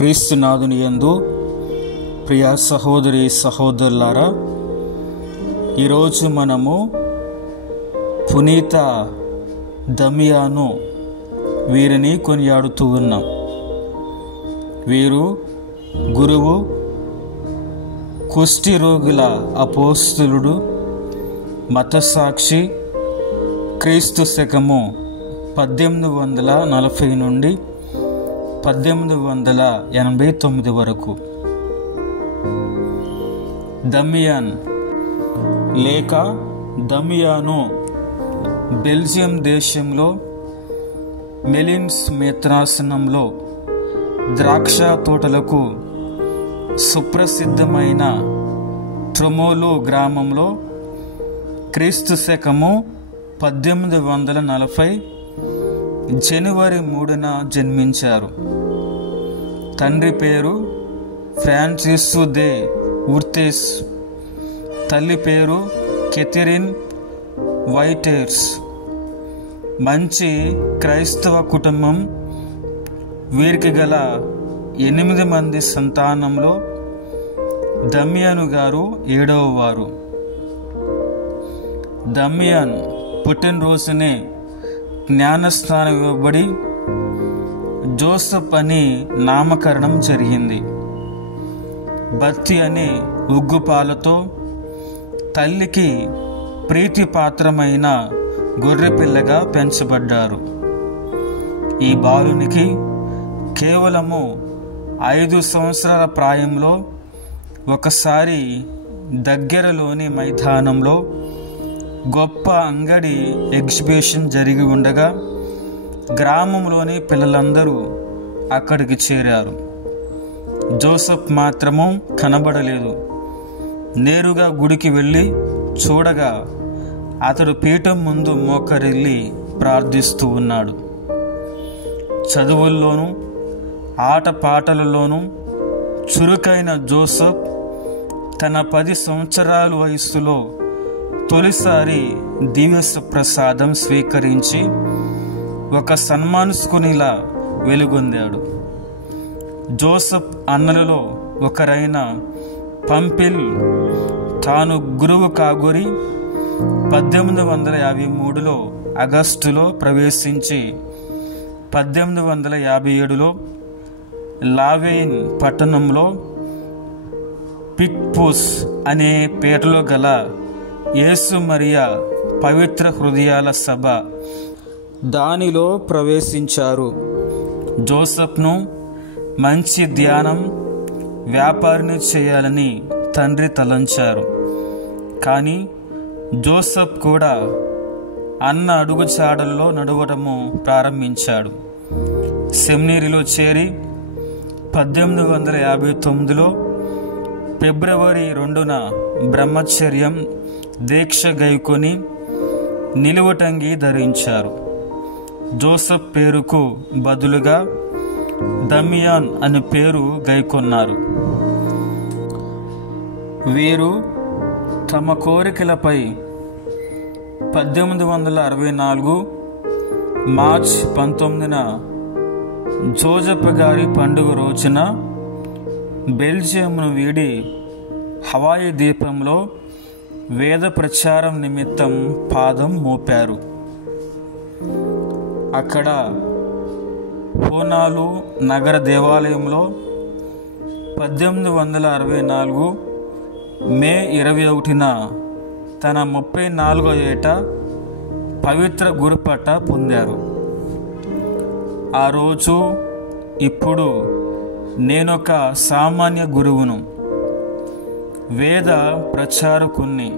క్రీస్తునాథుని యందు ప్రియ సహోదరి సహోదరులారా, ఈరోజు మనము పునీత దమియాను వీరిని కొనియాడుతూ ఉన్నాం. వీరు గురువు, కుష్టి రోగుల అపోస్తలుడు, మతసాక్షి. క్రీస్తు శకము 1840 నుండి 1889 వరకు. దమియాన్ లేక దమియాను బెల్జియం దేశంలో మెలిన్స్ మేత్రాసనంలో ద్రాక్ష తోటలకు సుప్రసిద్ధమైన ట్రొమోలు గ్రామంలో క్రీస్తు శకము 1840 జనవరి 3న జన్మించారు. తండ్రి పేరు ఫ్రాన్సిస్సు దే ఉర్తెస్, తల్లి పేరు కెథరిన్ వైటెర్స్. మంచి క్రైస్తవ కుటుంబం. వీరికి గల 8 మంది సంతానంలో దమియాను గారు 7వ వారు. దమియాన్ పుట్టినరోజునే జ్ఞానస్నానం ఇవ్వబడి జోసెఫ్ అని నామకరణం జరిగింది. బత్తి అనే ఉగ్గుపాలతో తల్లికి ప్రీతిపాత్రమైన గొర్రెపిల్లగా పెంచబడ్డారు. ఈ బాలునికి కేవలము 5 సంవత్సరాల ప్రాయంలో ఒకసారి దగ్గరలోని మైదానంలో గొప్ప అంగడి ఎగ్జిబిషన్ జరిగి ఉండగా గ్రామంలోని పిల్లలందరూ అక్కడికి చేరారు. జోసెఫ్ మాత్రము కనబడలేదు. నేరుగా గుడికి వెళ్ళి చూడగా అతడు పీఠం ముందు మోకరిల్లి ప్రార్థిస్తూ ఉన్నాడు. చదువుల్లోనూ ఆటపాటలలోనూ చురుకైన జోసెఫ్ తన 10 సంవత్సరాల వయస్సులో తొలిసారి దివ్య ప్రసాదం స్వీకరించి ఒక సన్మానిస్తునిలా వెలుగొందాడు. జోసెఫ్ అన్నలలో ఒకరైన పంపిల్ తాను గురువు కాగోరి 1853లో ఆగస్టులో ప్రవేశించి 1857లో లావెయిన్ పట్టణంలో పిక్పూస్ అనే పేటలో గల యేసు మరియా పవిత్ర హృదయాల సభ దానిలో ప్రవేశించారు. జోసెఫ్ను మంచి ధ్యానం వ్యాపారిని చేయాలని తండ్రి తలంచారు. కానీ జోసెఫ్ కూడా అన్న అడుగుచాడల్లో నడవడము ప్రారంభించాడు. సెమినరీలో చేరి 1859లో ఫిబ్రవరి 2న బ్రహ్మచర్యం దీక్ష గైకొని నిలువటంగి ధరించారు. జోసెఫ్ పేరుకు బదులుగా దమియాన్ అనే పేరు గైకొన్నారు. వీరు తమ కోరికలపై 1864 మార్చి 19న జోజప్ప గారి పండుగ రోజున బెల్జియంను వీడి హవాయి ద్వీపంలో వేద ప్రచారం నిమిత్తం పాదం మోపారు. అక్కడ హోనాలు నగర దేవాలయంలో 1864 మే 21న తన 34వ ఏట పవిత్ర గురుపట్ట పొందారు. ఆ రోజు ఇప్పుడు నేనొక సామాన్య గురువును, వేద ప్రచారకుణ్ణి.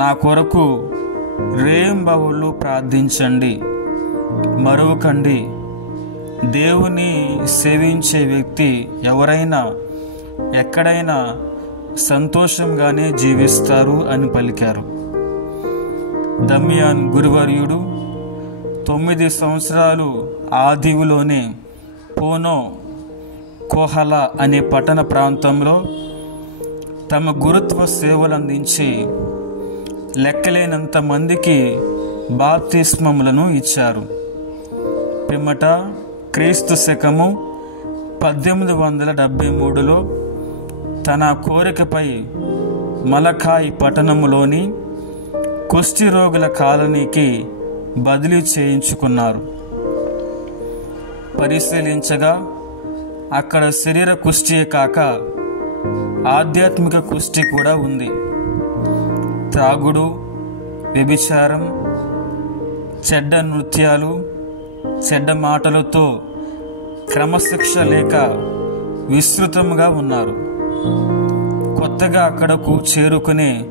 నా కొరకు రేంబవుళ్ళు ప్రార్థించండి, మరువకండి. దేవుని సేవించే వ్యక్తి ఎవరైనా ఎక్కడైనా సంతోషంగానే జీవిస్తారు అని పలికారు. దమియాన్ గురువర్యుడు 9 సంవత్సరాలు ఆ దీవులోనే పోనో కోహలా అనే పట్టణ ప్రాంతంలో తమ గురుత్వ సేవలు అందించి లెక్కలేనంత మందికి బాప్తిస్మములను ఇచ్చారు. పిమ్మట క్రీస్తు శకము 1873లో తన కోరికపై మలకాయి పట్టణంలోని కుష్ఠరోగుల కాలనీకి బదిలీ చేయించుకున్నారు. పరిశీలించగా అక్కడ శరీర కుష్ఠియే కాక ఆధ్యాత్మిక కుష్ఠి కూడా ఉంది. త్రాగుడు, వ్యభిచారం, చెడ్డ నృత్యాలు, చెడ్డ మాటలతో క్రమశిక్ష లేక విస్తృతంగా ఉన్నారు. కొత్తగా అక్కడకు చేరుకునే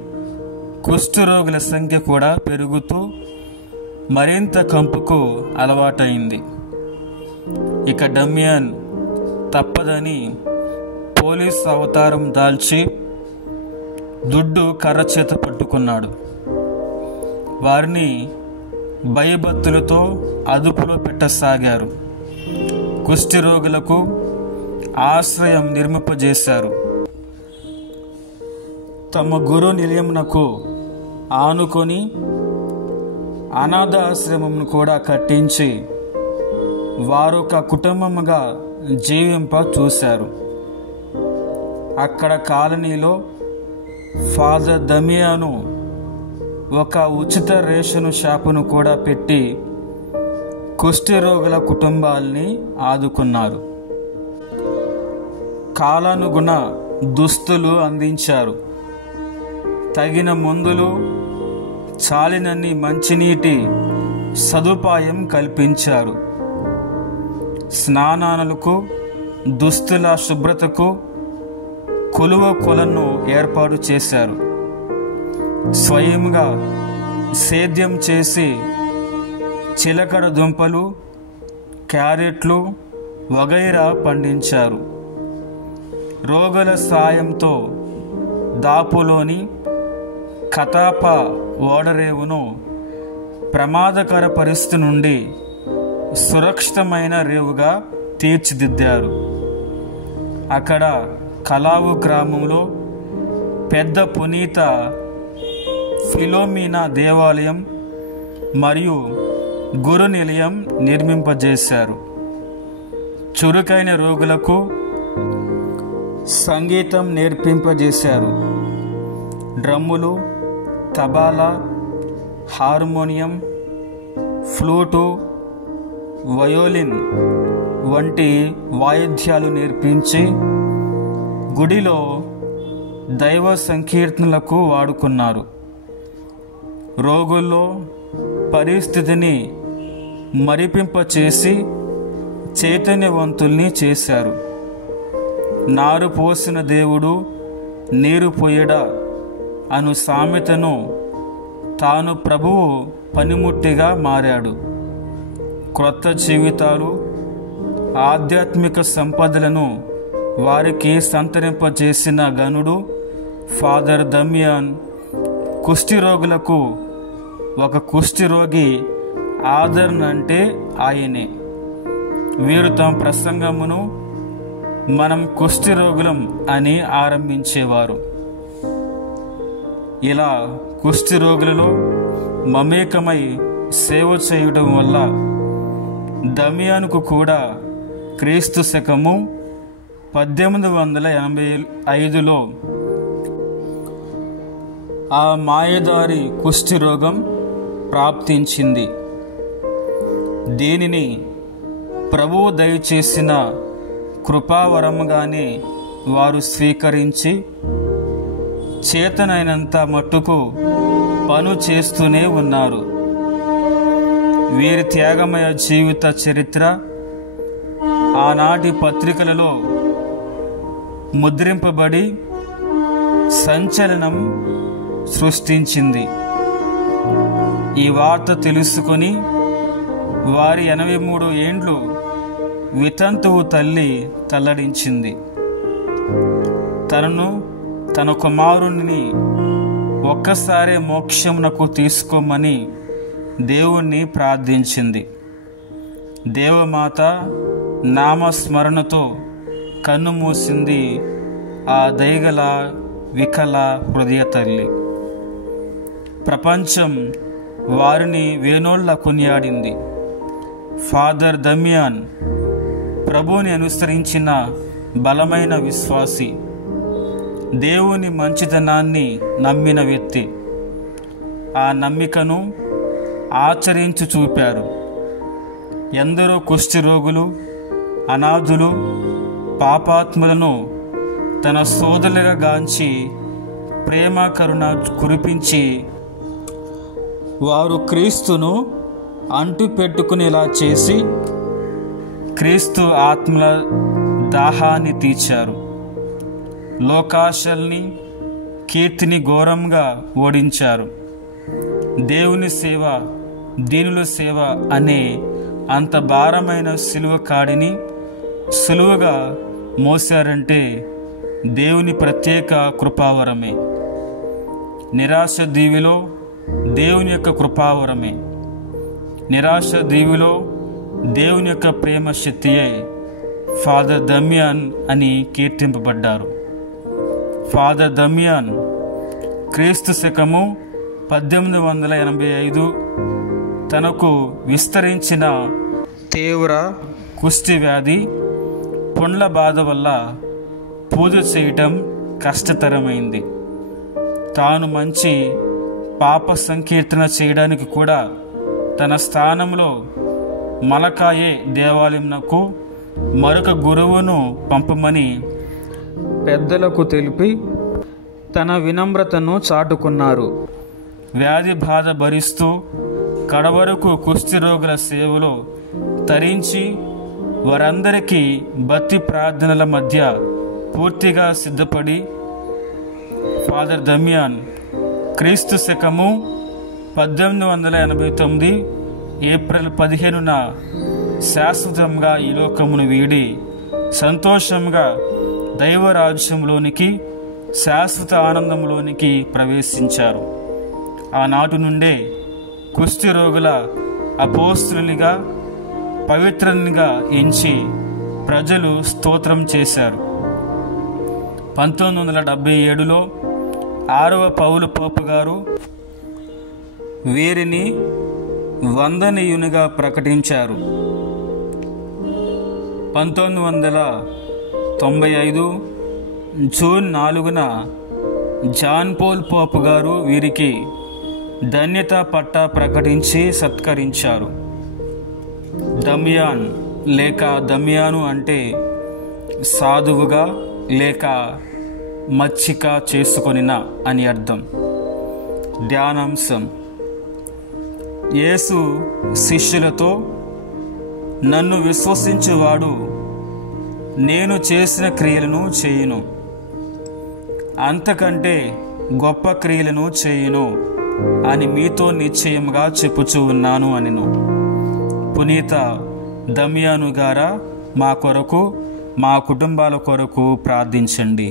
కుష్ఠరోగుల సంఖ్య కూడా పెరుగుతూ మరింత కంపుకు అలవాటైంది. ఇక డమియన్ తప్పదని పోలీస్ అవతారం దాల్చి దుడ్డు కర్ర చేత పట్టుకున్నాడు. వారిని భయభక్తులతో అదుపులో పెట్టసాగారు. కుష్ఠరోగులకు ఆశ్రయం నిర్మింపజేశారు. తమ గురు నిలయమునకు ఆనుకొని అనాథాశ్రమం కూడా కట్టించి వారొక కుటుంబముగా జీవింప చూశారు. అక్కడ కాలనీలో ఫాదర్ దమియాను ఒక ఉచిత రేషను షాపును కూడా పెట్టి కుష్ఠరోగుల కుటుంబాల్ని ఆదుకున్నారు. కాలానుగుణ దుస్తులు అందించారు. తగిన మందులు, చాలినన్ని మంచినీటి సదుపాయం కల్పించారు. స్నానాలకు, దుస్తుల శుభ్రతకు కొలువ కొలను ఏర్పాటు చేశారు. స్వయంగా సేద్యం చేసి చిలకడ దుంపలు, క్యారెట్లు వగైరా పండించారు. రోగుల సాయంతో దాపులోని కతాప ఓడరేవును ప్రమాదకర పరిస్థితి నుండి సురక్షితమైన రేవుగా తీర్చిదిద్దారు. అక్కడ కలావు గ్రామంలో పెద్ద పునీత ఫిలోమినా దేవాలయం మరియు గురు నిలయం నిర్మింపజేశారు. చురుకైన రోగులకు సంగీతం నేర్పింపజేశారు. డ్రమ్ములు, తబాలా, హార్మోనియం, ఫ్లూటు, వయోలిన్ వంటి వాయిద్యాలు నేర్పించి గుడిలో దైవ సంకీర్తనలకు వాడుకున్నారు. రోగుల్లో పరిస్థితిని మరిపింపచేసి చైతన్యవంతుల్ని చేశారు. నారు పోసిన దేవుడు నీరు పోయడా అను సామెతను తాను ప్రభువు పనిముట్టిగా మారాడు. క్రొత్త జీవితాలు, ఆధ్యాత్మిక సంపదలను వారికి సంతరింపజేసిన గనుడు ఫాదర్ దమియాన్ కుష్ఠరోగులకు ఒక కుష్ఠరోగి ఆదరణ అంటే ఆయనే. వీరు తమ ప్రసంగమును మనం కుష్ఠరోగులం అని ఆరంభించేవారు. ఇలా కుష్ఠరోగులలో మమేకమై సేవ చేయడం వల్ల దమియానుకు కూడా క్రీస్తు శకము 1885లో ఆ మాయదారి కుష్ఠరోగం ప్రాప్తించింది. దీనిని ప్రభువు దయచేసిన కృపావరముగానే వారు స్వీకరించి చేతనైనంత మట్టుకు పను చేస్తూనే ఉన్నారు. వీరి త్యాగమయ జీవిత చరిత్ర ఆనాటి పత్రికలలో ముద్రింపబడి సంచలనం సృష్టించింది. ఈ వార్త తెలుసుకొని వారి 83 ఏండ్లు వితంతువు తల్లి తల్లడించింది. తనను, తన కుమారుని ఒక్కసారే మోక్షమునకు తీసుకోమని దేవుణ్ణి ప్రార్థించింది. దేవమాత నామస్మరణతో కన్ను మూసింది ఆ దయగల వికల హృదయ తల్లి. ప్రపంచం వారిని వేనోళ్ళ కొనియాడింది. ఫాదర్ దమియాన్ ప్రభువుని అనుసరించిన బలమైన విశ్వాసి, దేవుని మంచితనాన్ని నమ్మిన వ్యక్తి. ఆ నమ్మికను ఆచరించి చూపారు. ఎందరో కుష్ఠరోగులు, అనాథులు, పాపాత్ములను తన సోదరులుగా గాంచి ప్రేమ కరుణ కురిపించి వారు క్రీస్తును అంటు పెట్టుకునేలా చేసి క్రీస్తు ఆత్మల దాహాన్ని తీర్చారు. లోకాశల్ని, కీర్తిని ఘోరంగా ఓడించారు. దేవుని సేవ, దీనుల సేవ అనే అంత భారమైన సిలువ కాడిని సులువుగా మోసారంటే దేవుని ప్రత్యేక కృపావరమే. నిరాశ దీవిలో దేవుని యొక్క కృపావరమే. నిరాశ దీవిలో దేవుని యొక్క ప్రేమ శక్తియే ఫాదర్ దమియాన్ అని కీర్తింపబడ్డారు. ఫాదర్ దమియాన్ క్రీస్తు శకము 1885 తనకు విస్తరించిన తీవ్ర కుష్టి వ్యాధి, పుండ్ల బాధ వల్ల పూజ చేయటం కష్టతరమైంది. తాను మంచి పాప సంకీర్తన చేయడానికి కూడా తన స్థానంలో మలకాయే దేవాలయంకు మరొక గురువును పంపమని పెద్దలకు తెలిపి తన వినమ్రతను చాటుకున్నారు. వ్యాధి బాధ భరిస్తూ కడవరకు కుష్టి రోగుల సేవలో తరించి వారందరికీ భక్తి ప్రార్థనల మధ్య పూర్తిగా సిద్ధపడి ఫాదర్ దమియాన్ క్రీస్తు శకము 1889 ఏప్రిల్ 15న శాశ్వతంగా ఈ లోకమును వీడి సంతోషంగా దైవరాజ్యంలోనికి, శాశ్వత ఆనందంలోనికి ప్రవేశించారు. ఆనాటి నుండే కుష్టి రోగుల అపోస్తులునిగా, పవిత్రునిగా ఎంచి ప్రజలు స్తోత్రం చేశారు. 1977లో 6వ పౌలు పోపు గారు వీరిని వందనీయునిగా ప్రకటించారు. 1995 జూన్ 4న జాన్ పోల్ పోపు గారు వీరికి ధన్యతా పట్టా ప్రకటించి సత్కరించారు. దమియాన్ లేక దమియాను అంటే సాధువుగా లేక మచ్చిక చేసుకొనిన అని అర్థం. ధ్యానాంశం: యేసు శిష్యులతో, నన్ను విశ్వసించువాడు నేను చేసిన క్రియలను చేయును, అంతకంటే గొప్ప క్రియలను చేయును అని మీతో నిశ్చయముగా చెప్పుచూ ఉన్నాను అనిను. పునీత దమియాను గారా, మా కొరకు, మా కుటుంబాల కొరకు ప్రార్థించండి.